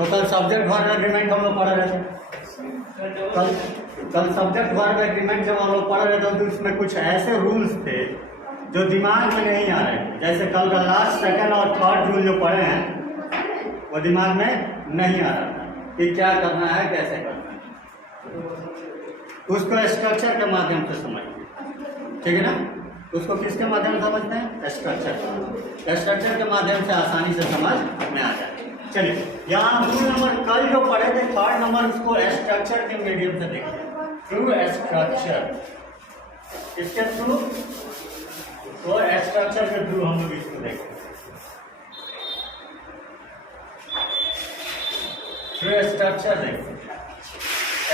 तो कल subject verb agreement हम लोग पढ़ रहे थे। कल सब्जेक्ट वर्ब एग्रीमेंट जब हम लोग पढ़ रहे थे तो उसमें कुछ ऐसे रूल्स थे जो दिमाग में नहीं आ रहे थे। जैसे कल का लास्ट, सेकंड और थर्ड रूल जो पढ़े हैं वो दिमाग में नहीं आ रहा था कि क्या करना है, कैसे करना है। उसको स्ट्रक्चर के माध्यम से समझिए, ठीक है ना। उसको किसके माध्यम से समझते हैं? स्ट्रक्चर के माध्यम से आसानी से समझ में आ जाए। चलिए, यहाँ रूल नंबर कल जो पढ़े थे थर्ड नंबर, उसको स्ट्रक्चर के मीडियम से देखिए। थ्रू स्ट्रक्चर, इसके थ्रू, तो स्ट्रक्चर के थ्रू हम लोग इसको देखते हैं। थ्रू स्ट्रक्चर देखते हैं।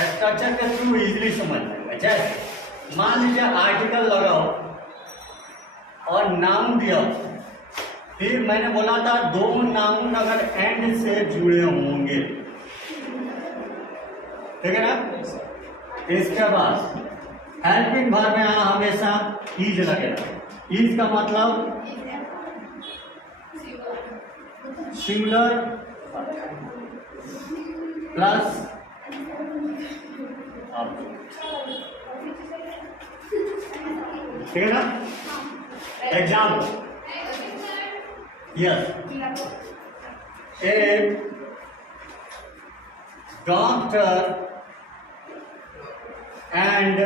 स्ट्रक्चर के थ्रू इजीली समझ लेंगे। जैसे मान लीजिए आर्टिकल लगाओ और नाउन दिया, फिर मैंने बोला था दो नाउन अगर एंड से जुड़े होंगे, ठीक है ना। इसके बाद हेल्पिंग वर्ब में यहां हमेशा इज लगेगा। इज का मतलब सिंगुलर प्लस ठीक है ना। Example, yes, a doctor and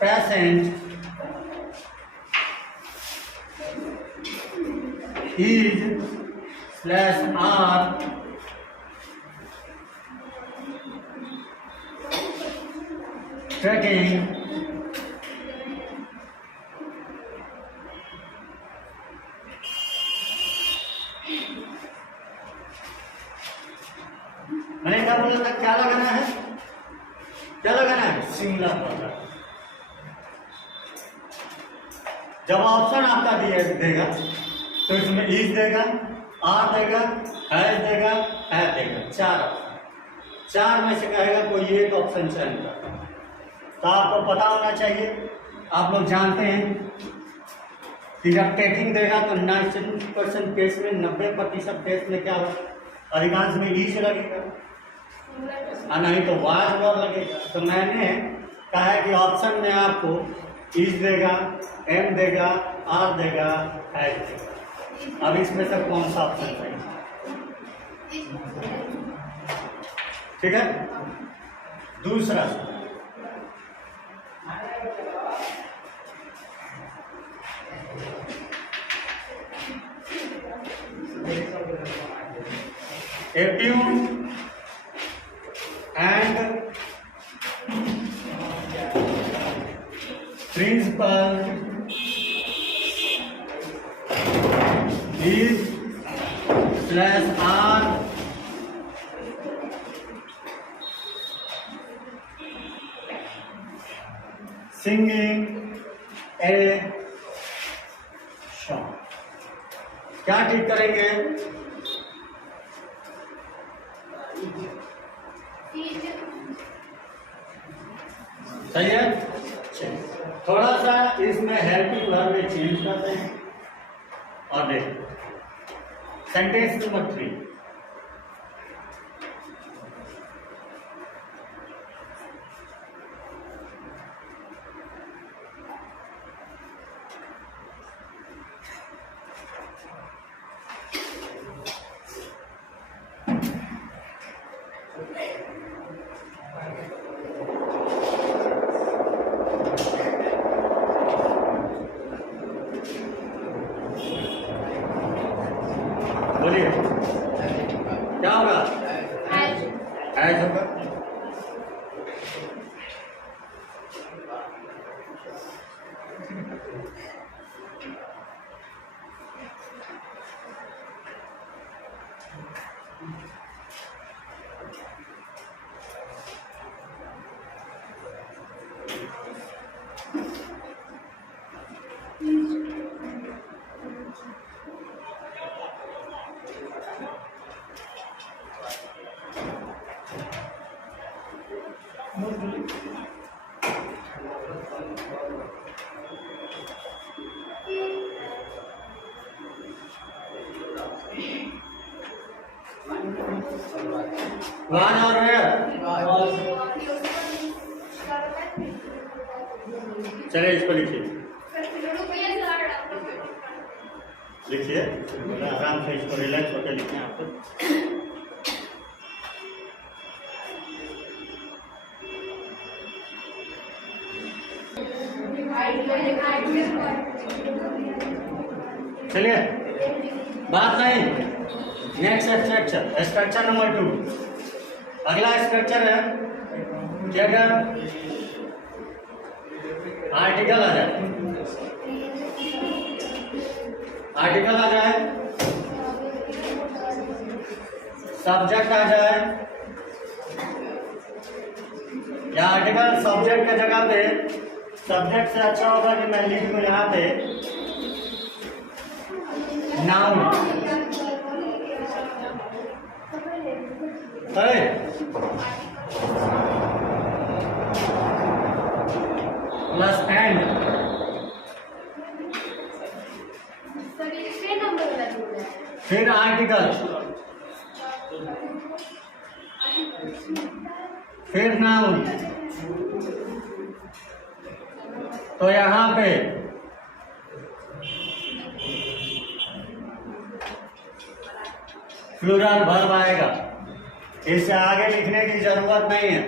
patient is slash are taking मैंने क्या बोला था, क्या लगाना है, क्या लगाना है? Singular verb. जब ऑप्शन आपका देगा तो इसमें इज देगा, आर देगा, हैज देगा, हैव देगा, चार ऑप्शन। चार में से कहेगा कोई एक ऑप्शन चयन करना। तो आपको पता होना चाहिए, आप लोग जानते हैं कि जब टेकिंग देगा तो 90% केस में, 90% केस में क्या होगा, अधिकांश में इज लगेगा और नहीं तो वाज वर्ब लगेगा। तो मैंने कहा है कि ऑप्शन में आपको इज देगा, एम देगा, आर देगा, हैज देगा। अब इसमें से कौन सा ऑप्शन चाहिए? ठीक है। दूसरा, एट्यूड and principal is slash are singing a song. क्या ठीक करेंगे? सही है। थोड़ा सा इसमें हेल्पिंग वर्ब में चेंज करते हैं और देखो सेंटेंस नंबर 3। बोलिए। वन और वेयर। चलिए इसको लिखिए, लिखिए आराम से, इसको रिलैक्स होकर लिखिए आपको। चलिए बात नहीं, नेक्स्ट स्ट्रक्चर, स्ट्रक्चर नंबर 2। अगला स्ट्रक्चर है कि अगर आर्टिकल आ जाए, आर्टिकल आ जाए, सब्जेक्ट आ जाए, या आर्टिकल सब्जेक्ट के जगह पे, सब्जेक्ट से अच्छा होगा कि मैं लिख दूं यहाँ पे नाउन। प्लस एंड, फिर आर्टिकल, फिर नाउन। तो यहाँ पे प्लूरल वर्ब आएगा। इससे आगे लिखने की जरूरत नहीं है,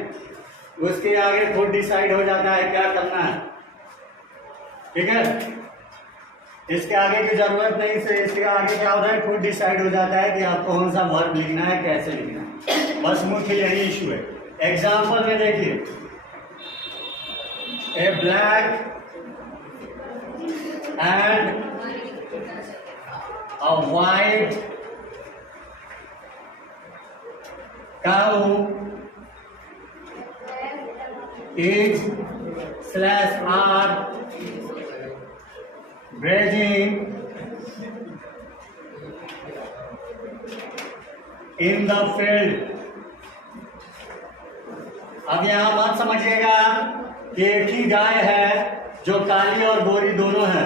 उसके आगे खुद डिसाइड हो जाता है क्या करना है, ठीक है। इसके आगे की जरूरत नहीं से, इसके आगे क्या होता है, खुद डिसाइड हो जाता है कि आपको कौन सा वर्ब लिखना है, कैसे लिखना है। बस मुख्य यही इशू है। एग्जाम्पल में देखिए, a black and a white cow is /r grazing in the field। अब यहां मत समझिएगा कि एक ही गाय है जो काली और गोरी दोनों है,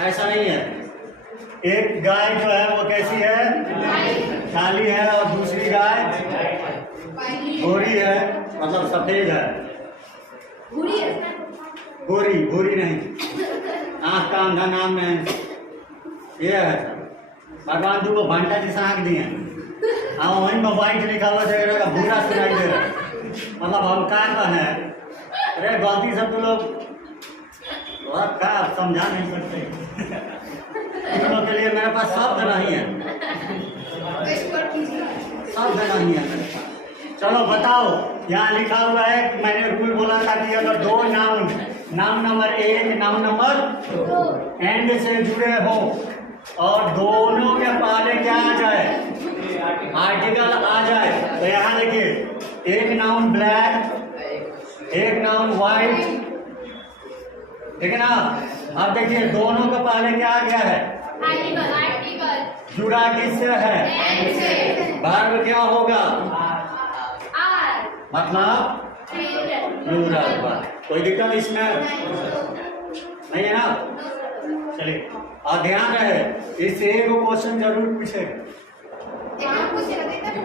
ऐसा नहीं है। एक गाय जो है वो कैसी है, काली है, और दूसरी गाय गोरी है, मतलब सफेद है। गोरी, गोरी नहीं, आँख का अंधा नाम नहीं, ये है। भगवान तू को भंटा जैसा आँख दिए, वहीं में व्हाइट लिखा हुआ रहेगा, भूरा सुनाई दे रहा है, मतलब हम क्या है। अरे गलती से तुम लोग क्या समझा नहीं सकते। तुम लोग के लिए मेरे पास शब्द नहीं है, शब्द नहीं है मेरे पास। चलो बताओ, यहाँ लिखा हुआ है, मैंने रूल बोला था कि अगर दो noun, noun number 1, noun number 2 and से जुड़े हो और दोनों के पहले क्या आ जाए, आर्टिकल आ जाए, तो यहाँ देखिए, एक नाउन ब्लैक, एक नाउन व्हाइट, ठीक है ना। अब देखिए दोनों के पहले क्या आ गया है, आर्टिकल, जुड़ा किससे है, वर्ब क्या होगा, मतलब प्लूरल वर्ब। कोई दिक्कत इसमें नहीं है ना। चलिए, और ध्यान रहे, इससे एक क्वेश्चन जरूर पूछेगा,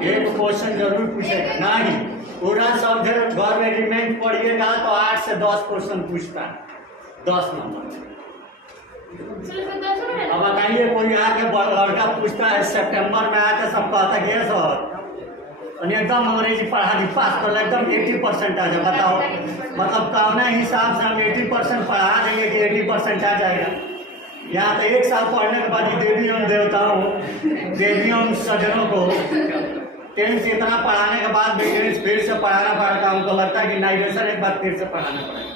एक क्वेश्चन जरूर पूछेगा, नहीं पूरा सब्जेक्ट वर्ब एग्रीमेंट पढ़िएगा तो 8 से 10 क्वेश्चन पूछता है, 10 नंबर। अब बताइए, कोई आके लड़का पूछता है सितंबर में आके सब कहता है ये सर एकदम अंग्रेजी पढ़ा दी, पास कर एकदम 80% आ जाए। बताओ, मतलब कौन हिसाब से हम 80% पढ़ा देंगे कि 80% आ जाएगा। यहाँ तो 1 साल पढ़ने के बाद ही देवियों देवताओं, देवियों सज्जनों को 10 से इतना पढ़ाने के बाद भी फिर से पढ़ाना पड़ता, हमको लगता है कि नाइरेशन एक बार फिर से पढ़ाना पड़ेगा।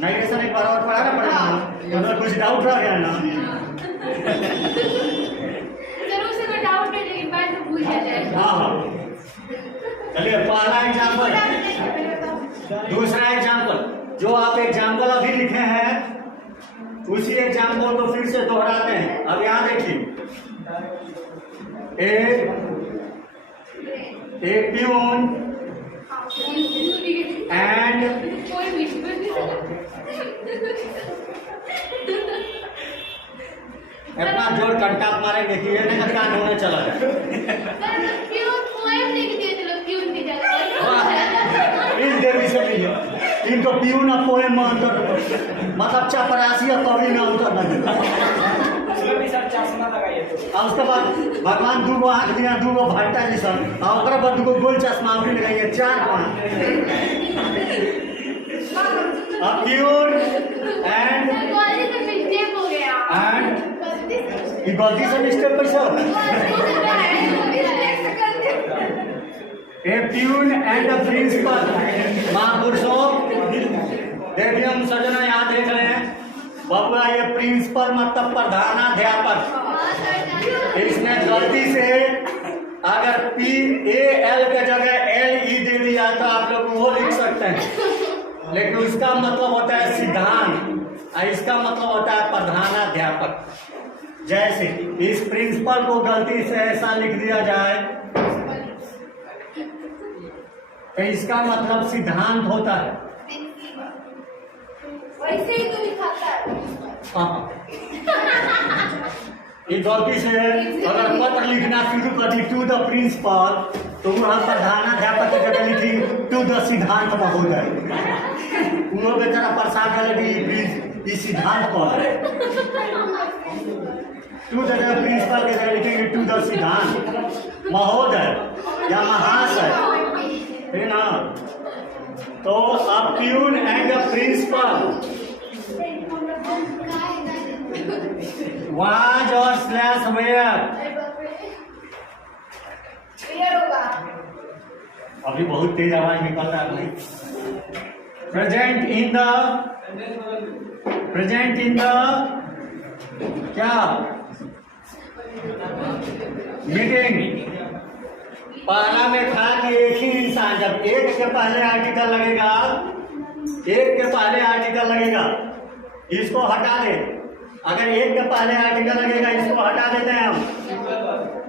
नाइरेशन एक बार और पढ़ाना पड़ेगा, मतलब कुछ डाउट रह गया ना। हाँ, चलिए पहला एग्जाम्पल, दूसरा एग्जाम्पल, जो आप एग्जाम्पल अभी लिखे हैं उसी एग्जाम्पल को फिर से दोहराते हैं। अब यहाँ देखिए, ए प्यून एंड इतना जोर कंटाप मारेंगे कि ये नहीं कान होने चला जाए। इस देवी से भी इनको पीऊन और पोएम में अंतर मतलब चपरासी और कवि में अंतर नहीं। और उसके बाद भगवान दूगो आँख दिया, दूगो भट्टा जी सब, और बाद दूगो गोल चश्मा भी लगाइए, 4 5। अब प्यून एंड ये गलती से मिस्टेक कैसे होता है? ए प्यून एंड द प्रिंसिपल। महापुरुषों देवियम सजना यहाँ देख रहे हैं बाबा, ये प्रिंसिपल मतलब प्रधानाध्यापक। इसने गलती से अगर PAL के जगह LE दे दिया तो आप लोग वो लिख सकते हैं, लेकिन उसका मतलब होता है सिद्धांत और इसका मतलब होता है प्रधानाध्यापक। जैसे इस प्रिंसिपल को गलती से ऐसा लिख दिया जाए तो इसका मतलब सिद्धांत होता है। वैसे ही तो लिखाता है। हाँ, ये गलती से अगर पत्र लिखना शुरू कर दी टू द प्रिंसिपल तो वहाँ प्रधानाध्यापक की जगह लिखी टू द सिद्धांत महोदय। उन लोग बेचारा परेशान कर ये सिद्धांत कौन है? टू द प्रिंसिपल की जगह लिखेंगे टू द सिद्धांत महोदय या महाशय, है ना? तो अब peon and the principal was और स्लैश वेयर। अभी बहुत तेज आवाज निकल रहा है। प्रेजेंट इन द क्या मीटिंग। पहला में था कि एक ही इंसान, जब एक के पहले आर्टिकल लगेगा इसको हटा दे। अगर एक के पहले आर्टिकल लगेगा इसको हटा देते हैं हम।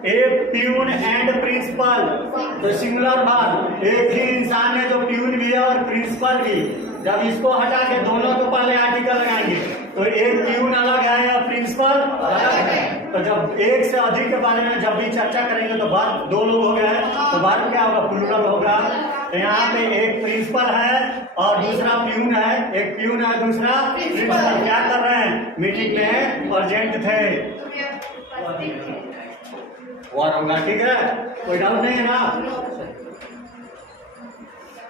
एक प्यून एंड प्रिंसिपल तो सिंगुलर बात, एक ही इंसान है जो प्यून भी है और प्रिंसिपल भी। जब इसको हटा के दोनों को पहले आर्टिकल लगाएंगे तो एक प्यून अलग है या प्रिंसिपल अलग है। तो जब एक से अधिक के बारे में जब भी चर्चा करेंगे तो बाद 2 लोग हो गए तो बाद क्या होगा? प्लूरल होगा। तो यहाँ पे एक प्रिंसिपल है और दूसरा प्यून है, एक प्यून है दूसरा प्रिंसिपल। क्या कर रहे हैं? मीटिंग में प्रेजेंट थे। और होगा, ठीक है, कोई डाउट नहीं है ना?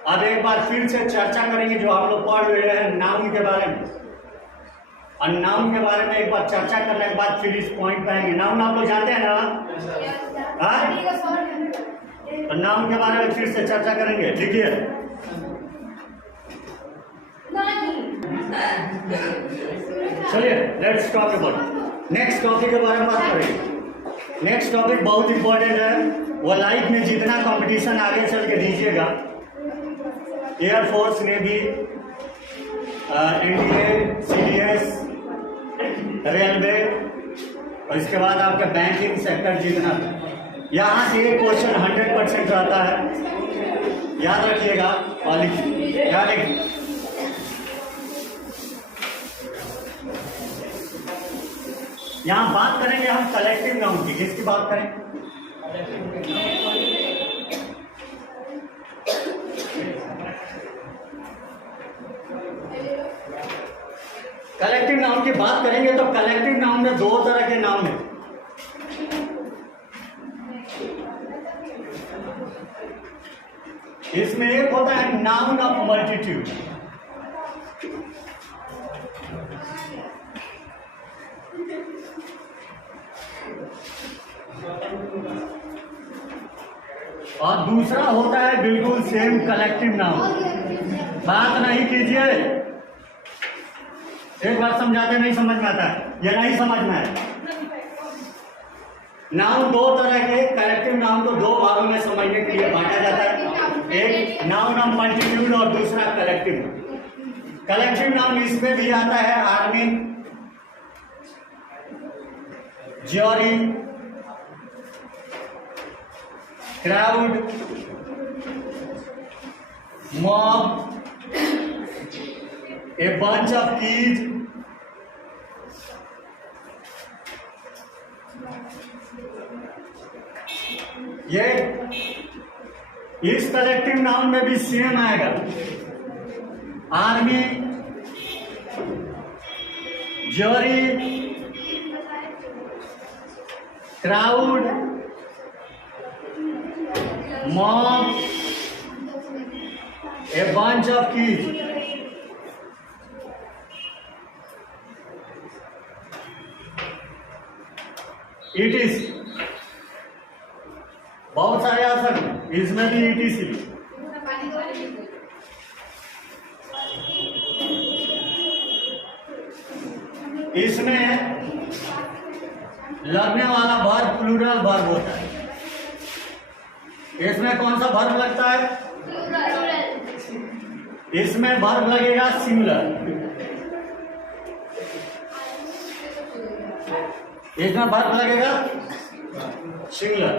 अब एक बार फिर से चर्चा करेंगे जो हम लोग पढ़ रहे हैं नाउन के बारे में। और नाउन के बारे में एक बार चर्चा करने के बाद फिर इस पॉइंट पे आएंगे। नाउन आप लोग जानते हैं ना? तो नाउन के बारे में फिर से चर्चा करेंगे। लिखिए, चलिए let's talk about next topic के बारे में बात करेंगे। नेक्स्ट टॉपिक बहुत इंपॉर्टेंट है, वो लाइफ में जितना कंपटीशन आगे चल के दीजिएगा, air force, navy, NDA, CDS, railway और इसके बाद आपका बैंकिंग सेक्टर जितना, यहाँ से एक क्वेश्चन 100% रहता है, याद रखिएगा। और क्या लिखिए, यहाँ बात करेंगे हम कलेक्टिव नाउन की। किसकी बात करें? कलेक्टिव नाउन की बात करेंगे तो कलेक्टिव नाउन में 2 तरह के नाउन हैं। इसमें एक होता है नाउन ऑफ मल्टीट्यूड। और दूसरा होता है बिल्कुल सेम कलेक्टिव नाउन। बात नहीं कीजिए, एक बार समझाते नहीं समझ में आता है, ये नहीं समझना है। नाउन 2 तरह के, कलेक्टिव नाउन को 2 भागों में समझने के लिए बांटा जाता है, एक नाउन ऑफ मल्टीट्यूड और दूसरा कलेक्टिव। कलेक्टिव नाउन इसमें भी आता है army, jury, crowd, mob, a bunch of keys, ये इस कलेक्टिव नाउन में भी सेम आएगा। Army, zari, crowd, mob, a bunch of kids. It is, बहुत सारे आ सकते, इसमें भी इट इज। इसमें लगने वाला वर्ब प्लूरल वर्ब होता है। इसमें कौन सा वर्ब लगता है? इसमें वर्ब लगेगा सिंगुलर। इसमें वर्ब लगेगा सिंगुलर।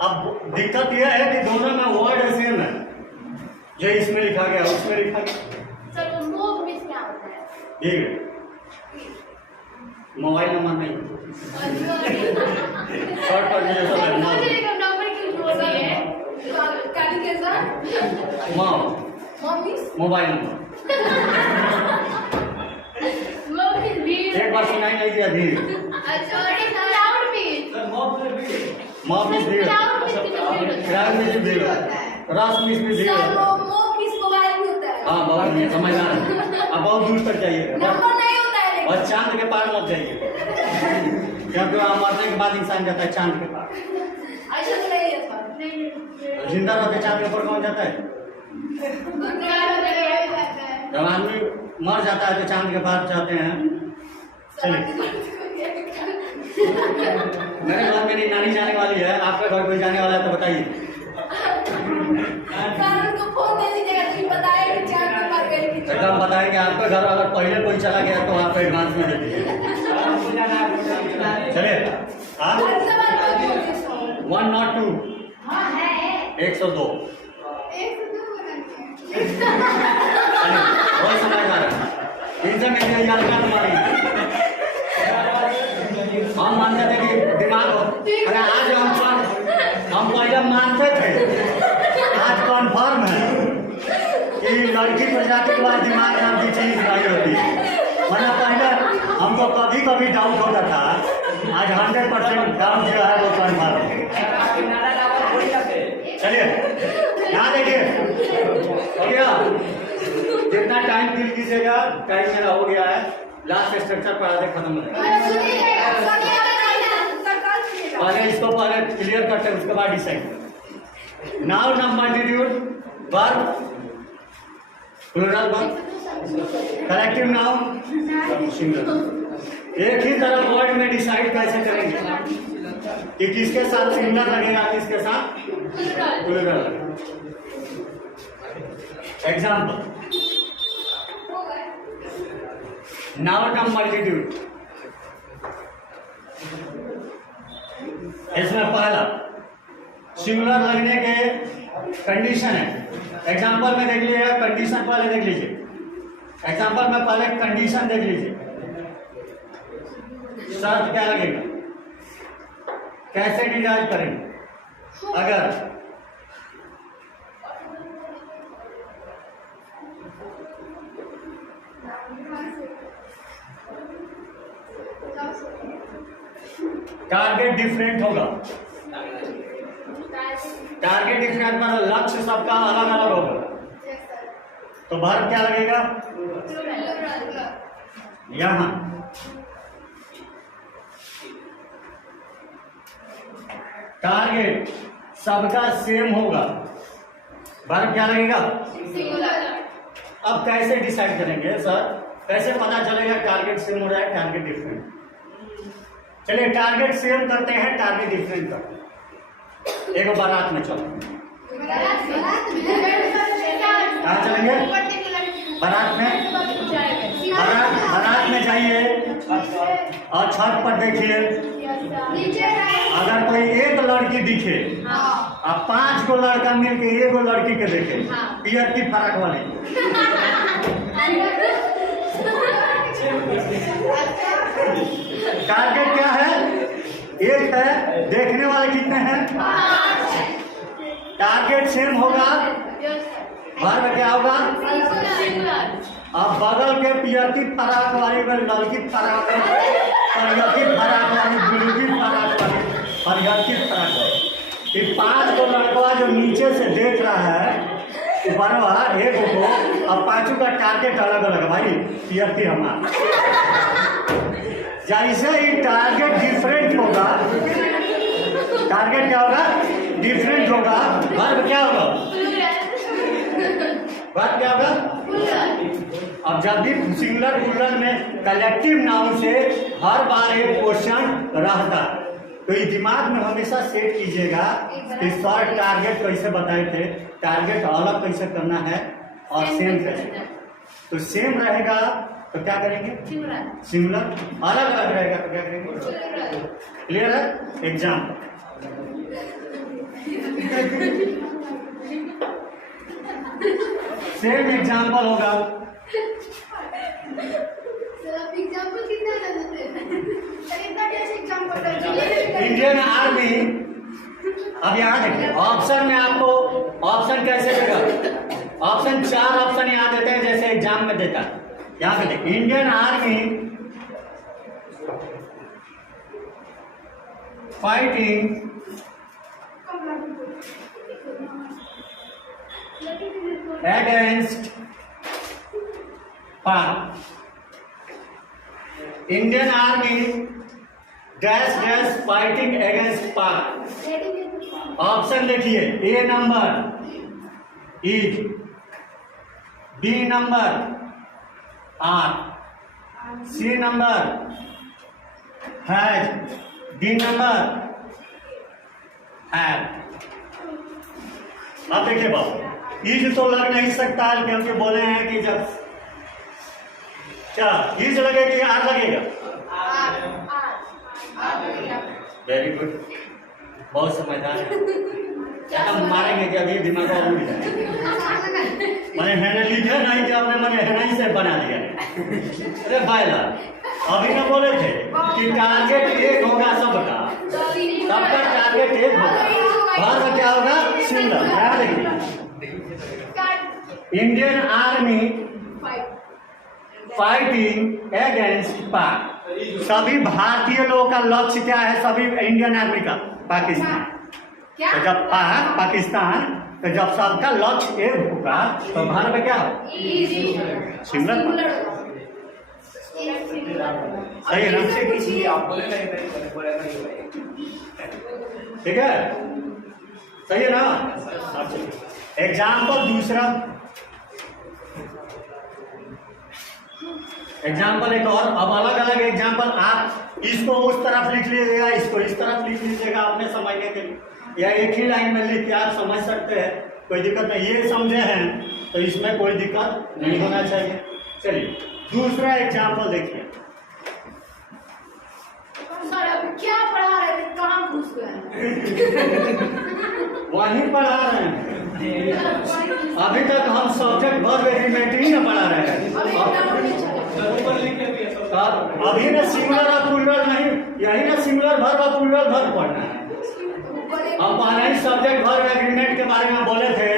अब दिक्कत यह है कि दोनों में वर्ड सेम है, जो इसमें लिखा गया उसमें लिखा गया। सर मोब मिस क्या होता है? ठीक है, मोबाइल नंबर नहीं, शॉर्ट पर मुझे सब है। मुझे का नंबर क्यों बोल रही है? काली के sir mummy mobile number mummy भीड़ एक बार सुनाई नहीं दिया भी। अच्छा क्राउड भी मॉब मिस भीड़, क्राउड मिस भीड़, रस मिस भी भीड़। सर मोब मिस मोबाइल में होता है। हाँ बहुत बढ़िया, समझ आ रहा है। अब बहुत दूर तक जाइएगा नंबर नहीं होता है और चांद के पार मत जाइए, क्योंकि वहाँ मरने के बाद इंसान जाता है चांद के पार। ऐसा तो नहीं है सर। नहीं जिंदा रहते चांद के ऊपर कौन जाता है? जब आदमी मर जाता है तो चांद के पार जाते हैं। चलिए, मेरे घर मेरी नानी जाने वाली है, आपके घर कोई जाने वाला है तो बताइए। एकदम बताएं कि आपके घर अगर पहले कोई चला गया तो आप एडवांस में दे दीजिए। चलिए, आप 102 102 बहुत समझदार है। इनसे मेरे याद क्या तुम्हारी? हम मानते थे कि दिमाग हो, अरे आज हम पहले मानते थे, आज कन्फर्म है कि लड़की को जाने के बाद दिमाग नाम की चीज नहीं होती। वरना पहले हमको कभी कभी डाउट होता था, आज 100% डाउट जो है वो कन्फर्म है। चलिए यहाँ देखिए, हो गया। जितना टाइम फिल कीजिएगा, टाइम मेरा हो गया है। लास्ट स्ट्रक्चर पढ़ा दे, खत्म हो जाएगा। पहले इसको पहले क्लियर करते हैं, उसके बाद decide. Noun of multitude, verb plural verb, collective noun singular. एक ही तरह वर्ड में डिसाइड कैसे करेंगे कि किसके साथ सिंगुलर लगेगा, किसके साथ प्लूरल लगेगा। Example, noun of multitude. इसमें पहला सिंगुलर लगने के कंडीशन है। एग्जाम्पल में देख लीजिएगा, कंडीशन पहले देख लीजिए। एग्जाम्पल में पहले कंडीशन देख लीजिए, शर्त क्या लगेगा, कैसे डिराइव करेंगे। अगर टारगेट डिफरेंट होगा, टारगेट डिफरेंट मतलब लक्ष्य सबका अलग अलग होगा, तो वर्ब क्या लगेगा यहां। टारगेट सबका सेम होगा, वर्ब क्या लगेगा। अब कैसे डिसाइड करेंगे सर, कैसे पता चलेगा टारगेट सेम हो रहा है, टारगेट डिफरेंट? चलिए टारगेट सेम करते हैं, टारगेट डिफरेंट करते हैं। एक बारात में चलो, कहाँ चलेंगे? बारात में, बारात में जाइए और छत पर देखिए, अगर कोई एक लड़की दिखे और 5 को लड़का मिलके एक लड़की के देखे, पियर की फर्क वाली, टारगेट क्या है? एक है, देखने वाले कितने हैं? टारगेट सेम होगा, वर्ब क्या होगा? अब बगल के पियरकी फराक वाली में लड़की फराक वाली, परियकी फराक वाली, बिलुकी फराक वाली, परियकी फराक वाली। ये 5 को लड़का जो नीचे से देख रहा है ऊपरवा एक को, अब 5 का टारगेट अलग अलग भाई। पियरकी हमारा जैसे ही टारगेट डिफरेंट होगा, टारगेट क्या होगा? डिफरेंट होगा, वर्ब क्या होगा? वर्ब क्या होगा? अब जब भी सिंगुलर प्लूरल में कलेक्टिव नाउन से हर बार एक क्वेश्चन रहता, तो ये दिमाग में हमेशा सेट कीजिएगा कि सर टारगेट कैसे बताए थे, टारगेट अलग कैसे करना है और सेम कैसे। तो सेम रहेगा तो क्या करेंगे? सिंगुलर। अलग अलग रहेगा तो क्या करेंगे? क्लियर है? एग्जाम्पल सेम एग्जाम्पल होगा। एग्जाम्पल कितना इंडियन आर्मी, अब यहाँ देखिए ऑप्शन में आपको ऑप्शन कैसे देगा? ऑप्शन 4 ऑप्शन यहाँ देते हैं जैसे एग्जाम में देता है। यहाँ पे देखिए Indian army fighting against Pak. Indian army dash dash fighting against Pak. Option देखिए, A number is, B number are, C number has, D number have. अब देखिए बाबू, ईज तो लग नहीं सकता क्योंकि बोले हैं कि जब क्या ईज लगेगी आर लगेगा? वेरी गुड, बहुत समझदार है। क्या मारेंगे कि अभी दिमाग में उड़ जाए। मैंने हैंडल लीजिए नहीं कि आपने मैंने हैंडल से बना दिया। अरे बायला अभी ना बोले थे कि टारगेट एक होगा सबका, सबका टारगेट एक होगा। वर्ब क्या होगा? सिंगुलर। ध्यान रखिए, इंडियन आर्मी फाइटिंग अगेंस्ट पाक। सभी भारतीय लोगों का लक्ष्य क्या है? सभी इंडियन आर्मी का पाकिस्तान। तो जब पाकिस्तान, तो जब सबका लक्ष्य एक होगा तो भारत में क्या हो? सिंगुलर। सही है ना? ठीक है, सही है ना? एग्जाम्पल दूसरा, एग्जाम्पल एक और। अब अलग अलग एग्जाम्पल, आप इसको उस तरफ लिख लीजिएगा, इसको इस तरफ लिख लीजिएगा अपने समझने के लिए, या एक ही लाइन में लिख के आप समझ सकते हैं, कोई दिक्कत नहीं। ये समझे हैं तो इसमें कोई दिक्कत नहीं होना चाहिए। चलिए दूसरा एग्जाम्पल देखिए। क्या पढ़ा रहे थे? कहाँ घुस गए? वहीं पढ़ा रहे हैं। अभी तक हम सब्जेक्ट वर्ब एग्रीमेंट ही ना पढ़ा रहे हैं। अभी ना सिंगुलर और प्लूरल नहीं, यही ना सिंगुलर वर्ब और प्लूरल वर्ब पढ़ना है। हम पहले ही सब्जेक्ट वर्ब एग्रीमेंट के बारे में बोले थे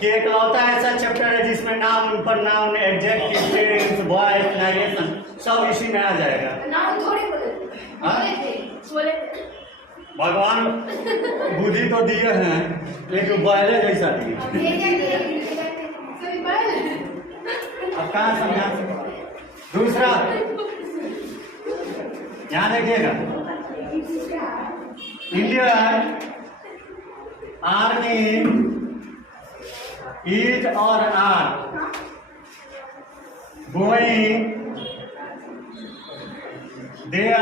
कि एक लौता ऐसा चैप्टर है जिसमें noun, pronoun, adjective, tense, voice, narration सब इसी में आ जाएगा। नाउन थोड़ी बोले थे। भगवान बुद्धि तो दिए हैं लेकिन बहले जैसा दिए। अब कहाँ समझा? दूसरा यहाँ देखिएगा, इंडियन आर्मी इज और आर गोइंग देयर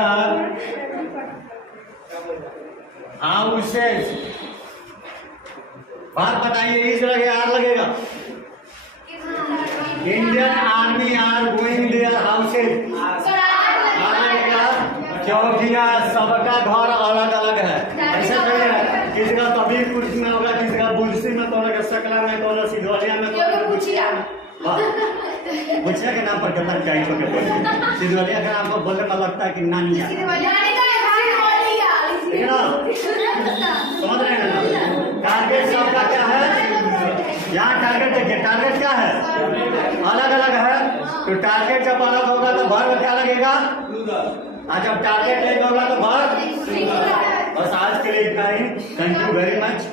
हाउसेस। बात बताइए, इज लगेगा आर लगेगा? Indian army are going their houses are लगेगा, क्योंकि सबका घर अलग अलग है। ऐसा नहीं है, किसी का कभी कुर्सी में होगा, किसी का बुलसी में, तो सकला में, तो सिधवलिया में, बुचिया के नाम पर कितना चाहिए छोटे सिधवलिया के नाम पर बोलने में लगता है कि नानिया, समझ रहे हैं ना? टारगेट सबका क्या तो टारगेट जब अलग होगा तो वर्ब क्या लगेगा? और जब टारगेट नहीं होगा तो वर्ब। बस आज के लिए इतना ही। Thank you very much.